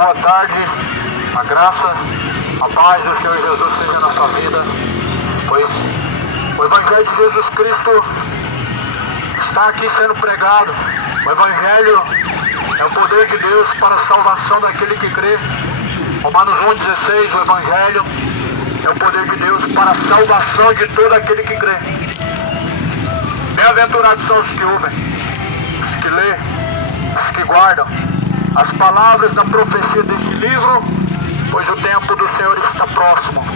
Boa tarde, a graça, a paz do Senhor Jesus seja na sua vida, pois o Evangelho de Jesus Cristo está aqui sendo pregado. O Evangelho é o poder de Deus para a salvação daquele que crê. Romanos 1,16, o Evangelho é o poder de Deus para a salvação de todo aquele que crê. Bem-aventurados são os que ouvem, os que lêem, os que guardam as palavras da profecia deste livro, pois o tempo do Senhor está próximo.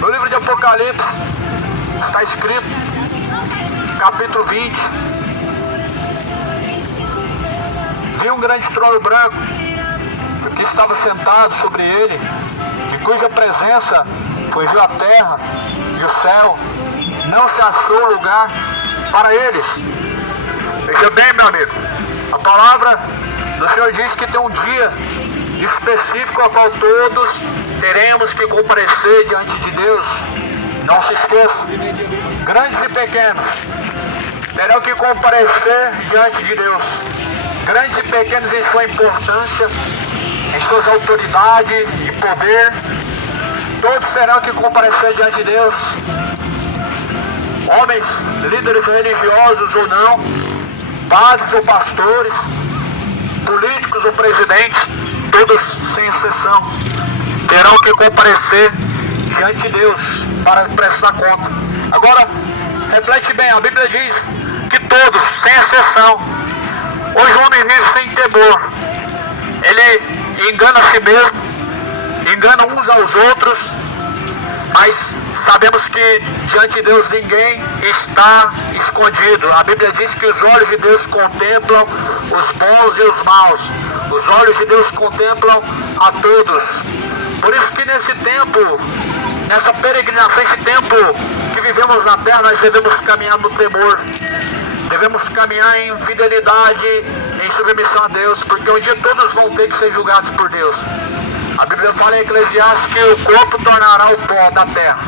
No livro de Apocalipse está escrito, capítulo 20: vi um grande trono branco, que estava sentado sobre ele, de cuja presença fugiu a terra e o céu, não se achou lugar para eles. Veja bem, meu amigo, a palavra do Senhor diz que tem um dia específico ao qual todos teremos que comparecer diante de Deus. Não se esqueça, grandes e pequenos terão que comparecer diante de Deus. Grandes e pequenos em sua importância, em suas autoridades e poder, todos terão que comparecer diante de Deus. Homens, líderes religiosos ou não, padres ou pastores, políticos ou presidentes, todos sem exceção, terão que comparecer diante de Deus para prestar conta. Agora, reflete bem, a Bíblia diz que todos, sem exceção, hoje o homem vive sem temor. Ele engana a si mesmo, engana uns aos outros, mas sabemos que diante de Deus ninguém está escondido. A Bíblia diz que os olhos de Deus contemplam os bons e os maus. Os olhos de Deus contemplam a todos. Por isso que nesse tempo, nessa peregrinação, esse tempo que vivemos na terra, nós devemos caminhar no temor. Devemos caminhar em fidelidade, em submissão a Deus, porque um dia todos vão ter que ser julgados por Deus. A Bíblia fala em Eclesiastes que o corpo tornará o pó da terra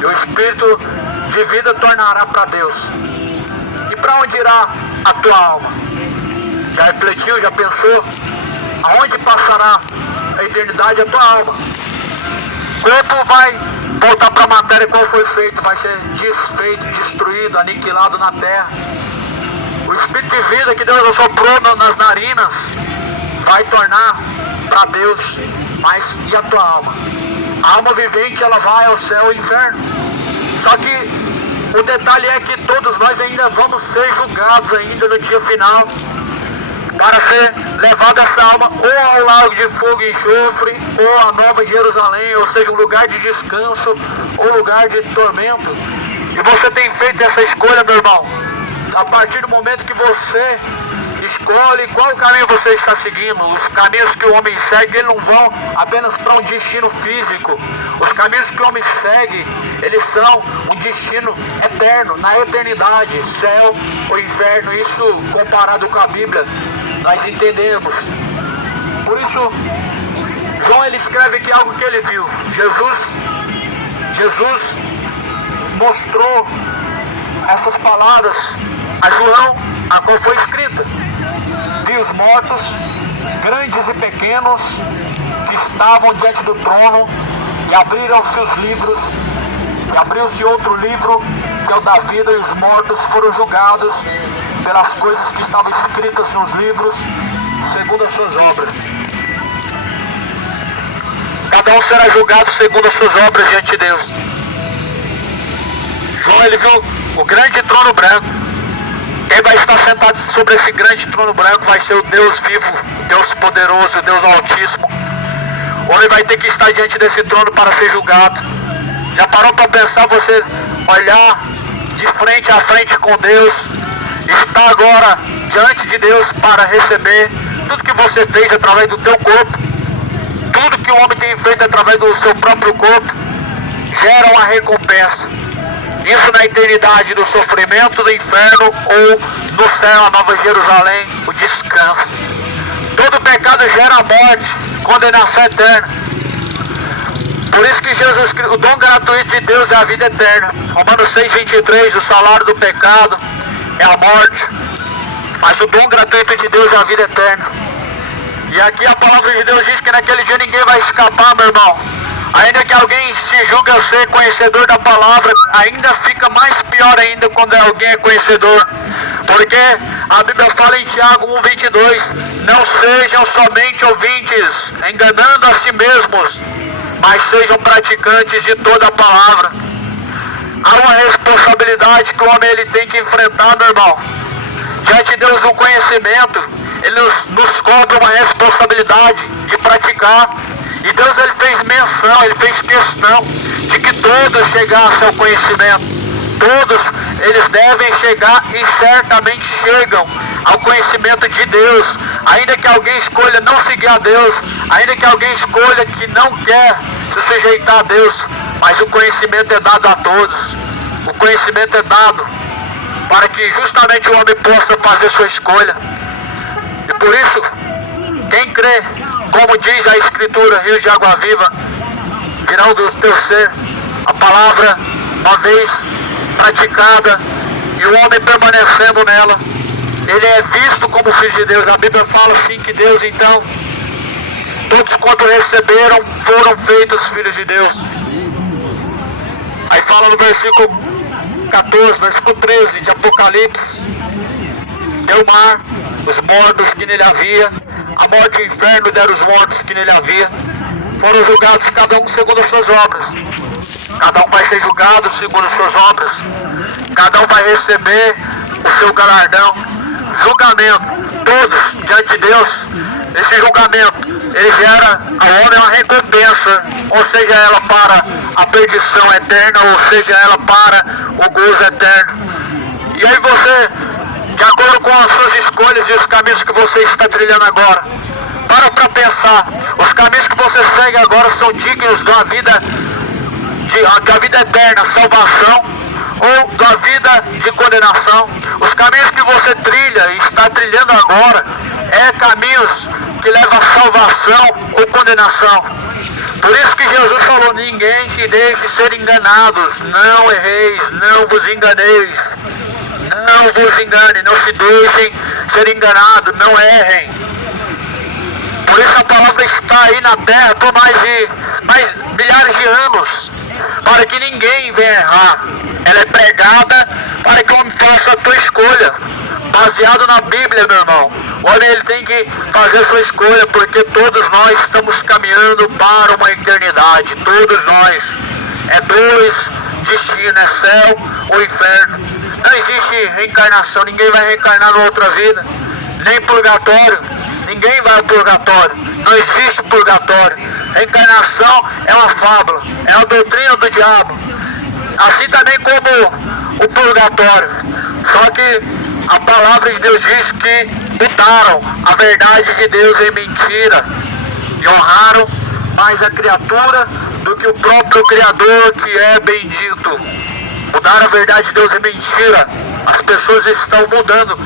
e o espírito de vida tornará para Deus. E para onde irá a tua alma? Já refletiu, já pensou? Aonde passará a eternidade a tua alma? O corpo vai voltar para a matéria como foi feito, vai ser desfeito, destruído, aniquilado na terra. O espírito de vida que Deus assoprou nas narinas vai tornar para Deus. Mas e a tua alma? A alma vivente, ela vai ao céu e ao inferno. Só que o detalhe é que todos nós ainda vamos ser julgados ainda no dia final, para ser levado essa alma ou ao lago de fogo e enxofre, ou a Nova Jerusalém, ou seja, um lugar de descanso, ou lugar de tormento. E você tem feito essa escolha, meu irmão. A partir do momento que você escolhe qual caminho você está seguindo. Os caminhos que o homem segue, eles não vão apenas para um destino físico. Os caminhos que o homem segue, eles são um destino eterno, na eternidade, céu ou inferno. Isso comparado com a Bíblia, nós entendemos. Por isso, João, ele escreve que algo que ele viu. Jesus mostrou essas palavras a João, a qual foi escrita. Vi os mortos, grandes e pequenos, que estavam diante do trono, e abriram-se os livros, e abriu-se outro livro, que é o da vida, e os mortos foram julgados pelas coisas que estavam escritas nos livros, segundo as suas obras. Cada um será julgado segundo as suas obras diante de Deus. João, ele viu o grande trono branco. Quem vai estar sentado sobre esse grande trono branco vai ser o Deus vivo, o Deus poderoso, o Deus altíssimo. O homem vai ter que estar diante desse trono para ser julgado. Já parou para pensar você olhar de frente a frente com Deus? Está agora diante de Deus para receber tudo que você fez através do teu corpo. Tudo que o homem tem feito através do seu próprio corpo gera uma recompensa. Isso na eternidade do sofrimento do inferno, ou no céu, a Nova Jerusalém, o descanso. Todo pecado gera morte, condenação eterna. Por isso que Jesus, o dom gratuito de Deus é a vida eterna. Romanos 6,23, o salário do pecado é a morte, mas o dom gratuito de Deus é a vida eterna. E aqui a palavra de Deus diz que naquele dia ninguém vai escapar, meu irmão. Ainda que alguém se julga ser conhecedor da palavra, ainda fica mais pior ainda quando alguém é conhecedor. Porque a Bíblia fala em Tiago 1:22, não sejam somente ouvintes, enganando a si mesmos, mas sejam praticantes de toda a palavra. Há uma responsabilidade que o homem ele tem que enfrentar, meu irmão. Diante de Deus, o conhecimento, ele nos cobra uma responsabilidade de praticar. E Deus ele fez menção, ele fez questão de que todos chegassem ao conhecimento. Todos eles devem chegar e certamente chegam ao conhecimento de Deus. Ainda que alguém escolha não seguir a Deus, ainda que alguém escolha que não quer se sujeitar a Deus, mas o conhecimento é dado a todos. O conhecimento é dado para que justamente o homem possa fazer sua escolha. E por isso, quem crê, como diz a Escritura, rios de água viva virão do teu ser. A palavra, uma vez praticada e o homem permanecendo nela, ele é visto como filho de Deus. A Bíblia fala assim que Deus, então, todos quanto receberam foram feitos filhos de Deus. Aí fala no versículo 14, versículo 13 de Apocalipse: deu o mar, os mortos que nele havia, a morte e o inferno deram os mortos que nele havia, foram julgados cada um segundo as suas obras. Cada um vai ser julgado segundo as suas obras. Cada um vai receber o seu galardão. Julgamento, todos diante de Deus. Esse julgamento, ele gera ao homem uma recompensa, ou seja ela para a perdição eterna, ou seja ela para o gozo eterno. E aí você, de acordo com as suas escolhas e os caminhos que você está trilhando agora, para pensar, os caminhos que você segue agora são dignos da vida eterna, salvação, ou da vida de condenação. Os caminhos que você trilha e está trilhando agora é caminhos que levam a salvação ou condenação. Por isso que Jesus falou: ninguém se deixe ser enganados, não erreis, não vos enganeis, não vos engane, não se deixem ser enganados, não errem. Por isso a palavra está aí na terra por mais milhares de anos, para que ninguém venha errar. Ela é pregada para que o homem faça a tua escolha, baseado na Bíblia, meu irmão. O homem ele tem que fazer sua escolha, porque todos nós estamos caminhando para uma eternidade. Todos nós. É dois destinos, é céu ou inferno. Não existe reencarnação, ninguém vai reencarnar na outra vida. Nem purgatório, ninguém vai ao purgatório. Não existe purgatório. Reencarnação é uma fábula, é a doutrina do diabo. Assim também como o purgatório. Só que a palavra de Deus diz que mudaram a verdade de Deus em mentira e honraram mais a criatura do que o próprio Criador, que é bendito. Mudaram a verdade de Deus em mentira. As pessoas estão mudando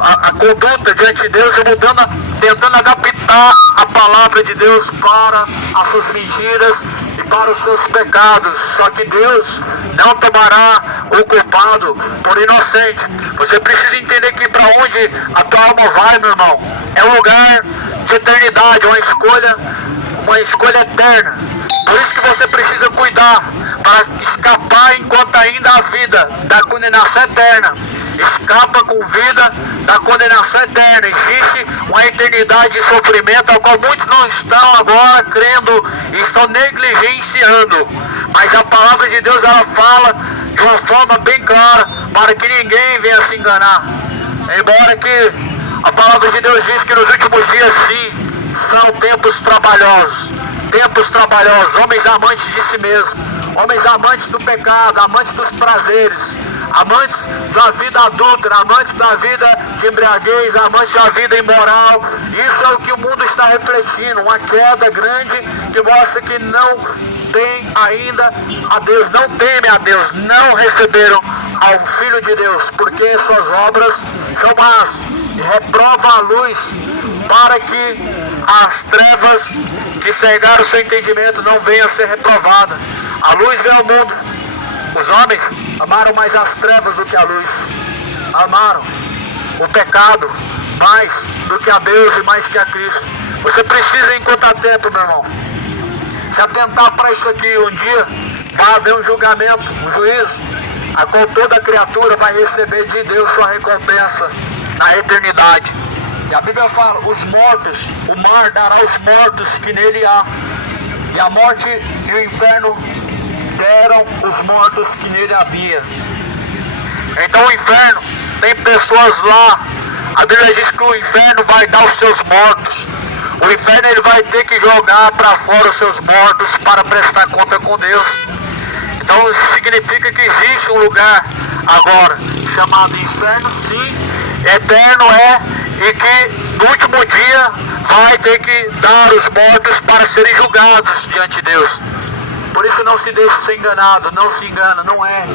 a conduta diante de Deus e tentando adaptar a palavra de Deus para as suas mentiras e para os seus pecados. Só que Deus não tomará o culpado por inocente. Você precisa entender que para onde a tua alma vai, meu irmão, é um lugar de eternidade, uma escolha eterna. Por isso que você precisa cuidar para escapar enquanto ainda há vida da condenação eterna. Escapa com vida da condenação eterna. Existe uma eternidade de sofrimento, ao qual muitos não estão agora crendo e estão negligenciando. Mas a palavra de Deus, ela fala de uma forma bem clara, para que ninguém venha se enganar. Embora que a palavra de Deus diz que nos últimos dias, sim, são tempos trabalhosos. Tempos trabalhosos, homens amantes de si mesmos, homens amantes do pecado, amantes dos prazeres, amantes da vida adúltera, amantes da vida de embriaguez, amantes da vida imoral. Isso é o que o mundo está refletindo, uma queda grande que mostra que não tem ainda a Deus, não temem a Deus, não receberam ao Filho de Deus, porque suas obras são más, e reprova a luz, para que as trevas que cegaram o seu entendimento não venham a ser reprovadas. A luz veio ao mundo. Os homens amaram mais as trevas do que a luz. Amaram o pecado mais do que a Deus e mais que a Cristo. Você precisa, enquanto há tempo, meu irmão, se atentar para isso aqui. Um dia vai haver um julgamento, um juízo, a qual toda criatura vai receber de Deus sua recompensa na eternidade. E a Bíblia fala, os mortos, o mar dará os mortos que nele há. E a morte e o inferno deram os mortos que nele havia. Então o inferno, tem pessoas lá, a Bíblia diz que o inferno vai dar os seus mortos. O inferno ele vai ter que jogar para fora os seus mortos para prestar conta com Deus. Então isso significa que existe um lugar agora chamado inferno, sim, eterno e que no último dia vai ter que dar os mortos para serem julgados diante de Deus. Por isso não se deixe ser enganado, não se engana, não erre.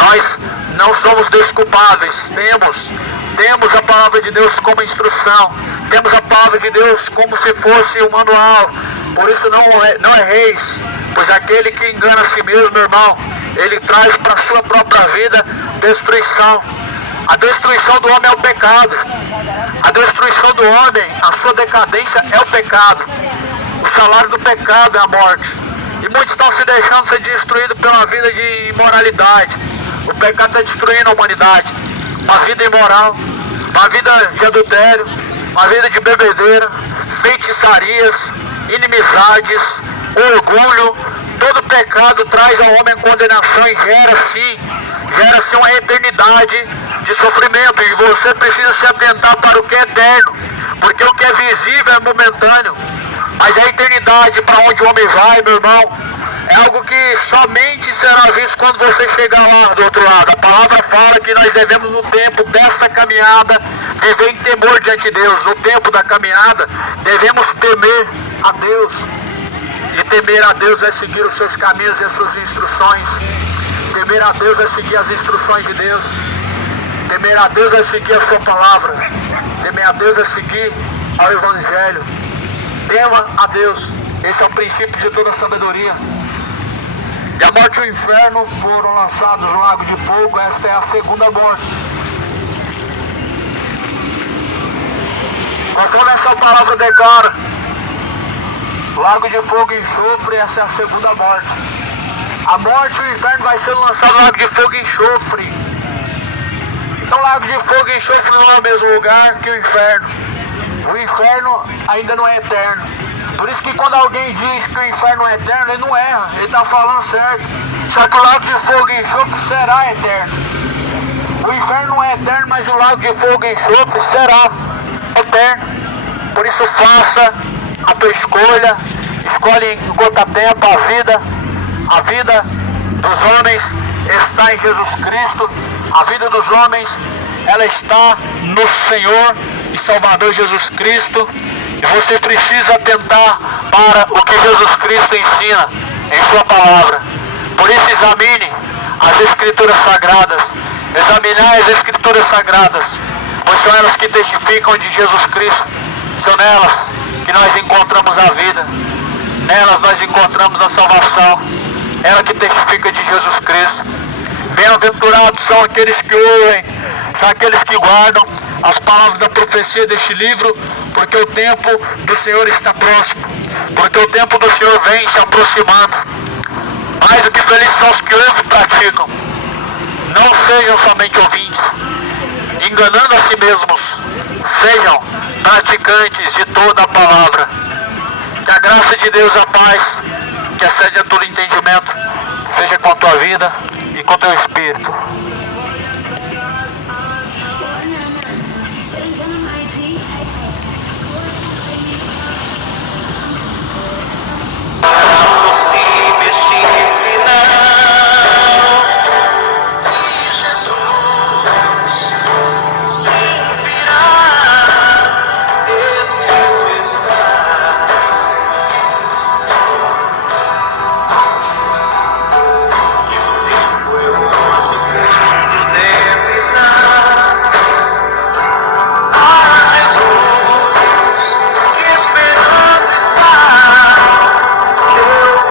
Nós não somos desculpáveis, temos a palavra de Deus como instrução, temos a palavra de Deus como se fosse um manual. Por isso não erreis, pois aquele que engana a si mesmo, meu irmão, ele traz para a sua própria vida destruição. A destruição do homem é o pecado. A destruição do homem, a sua decadência é o pecado. O salário do pecado é a morte. E muitos estão se deixando ser destruídos pela vida de imoralidade. O pecado está destruindo a humanidade. Uma vida imoral, uma vida de adultério, uma vida de bebedeira, feitiçarias, inimizades, orgulho. Todo pecado traz ao homem condenação e gera-se uma eternidade de sofrimento. E você precisa se atentar para o que é eterno, porque o que é visível é momentâneo, mas a eternidade para onde o homem vai, meu irmão, é algo que somente será visto quando você chegar lá do outro lado. A palavra fala que nós devemos, no tempo dessa caminhada, viver em temor diante de Deus. No tempo da caminhada, devemos temer a Deus. E temer a Deus é seguir os seus caminhos e as suas instruções. Temer a Deus é seguir as instruções de Deus. Temer a Deus é seguir a sua palavra. Temer a Deus é seguir ao Evangelho. Tema a Deus. Esse é o princípio de toda a sabedoria. E a morte e o inferno foram lançados no lago de fogo. Esta é a segunda morte. Conforme essa palavra declara, lago de fogo e enxofre, essa é a segunda morte. A morte e o inferno vai ser lançado no lago de fogo e enxofre. Então o lago de fogo e enxofre não é o mesmo lugar que o inferno. O inferno ainda não é eterno. Por isso que quando alguém diz que o inferno é eterno, ele não erra, ele está falando certo. Só que o lago de fogo e enxofre será eterno. O inferno não é eterno, mas o lago de fogo e enxofre será eterno. Por isso faça a tua escolha, escolhe enquanto há tempo a vida dos homens está em Jesus Cristo, a vida dos homens ela está no Senhor e Salvador Jesus Cristo, e você precisa atentar para o que Jesus Cristo ensina em sua palavra. Por isso examine as Escrituras Sagradas, examinai as Escrituras Sagradas, pois são elas que testificam de Jesus Cristo, são nelas que nós encontramos a vida, nelas nós encontramos a salvação, ela que testifica de Jesus Cristo. Bem-aventurados são aqueles que ouvem, são aqueles que guardam as palavras da profecia deste livro, porque o tempo do Senhor está próximo, porque o tempo do Senhor vem se aproximando. Mais do que felizes são os que ouvem e praticam. Não sejam somente ouvintes, enganando a si mesmos, sejam praticantes de toda a palavra. Que a graça de Deus, a paz, que excede a todo entendimento, seja com a tua vida e com o teu espírito.